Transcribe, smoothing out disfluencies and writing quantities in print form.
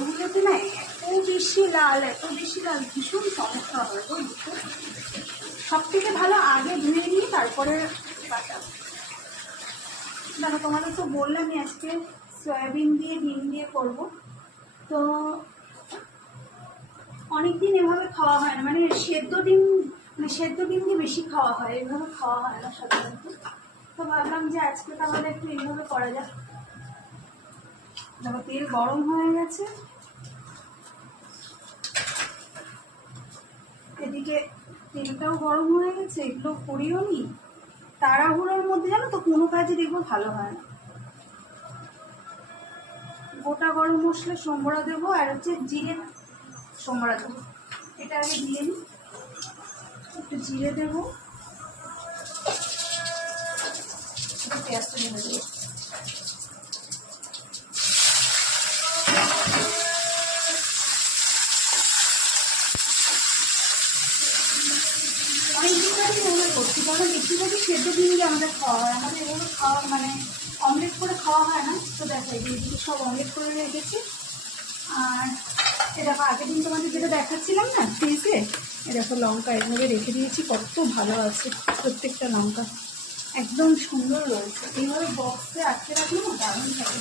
আলুগুলোতে না এত বেশি লাল ভীষণ সমস্যা হয় গো। সব থেকে ভালো আগে ধুয়ে নিয়ে তারপরে কাটা। দেখো তোমাদের তো বললামই আজকে সয়াবিন দিয়ে ডিম দিয়ে করবো। তো অনেকদিন এভাবে খাওয়া হয় না, মানে সেদ্ধ ডিম দিয়ে বেশি খাওয়া হয়, এভাবে খাওয়া হয় না সাধারণত। তো ভাবলাম যে আজকে তাহলে একটু এইভাবে করা যাক। দেখো তেল গরম হয়ে গেছে, এদিকে তেলটাও গরম হয়ে গেছে। এগুলো করিও নি তাড়াহুড়োর মধ্যে, জানো তো কোনো কাজই দেখবো ভালো হয় না। গোটা গরম মশলা সম্বরা দেবো, আর হচ্ছে জিরে সম্বরা দেবো। এটা আগে দিয়ে নিই, একটু জিরে দেবো, পেঁয়াজটা ঢেলে দেবো। অনেক দিনকারই এভাবে করছি, কারণ বেশিরভাগই সেদ্ধ ডিম দিয়ে আমাদের খাওয়া হয়। আমাদের এভাবে খাওয়া মানে অমলেট করে খাওয়া হয় না। তো দেখো এইগুলো সব অমলেট করে রেখেছি। আর এরকম আগের দিন তোমাদের যেটা দেখাচ্ছিলাম না ফ্রিজে, এরকম লঙ্কা এইভাবে রেখে দিয়েছি, কত ভালো আছে প্রত্যেকটা লঙ্কা, একদম সুন্দর রয়েছে। এইভাবে বক্সে আটকে রাখলে না দারুণ থাকে।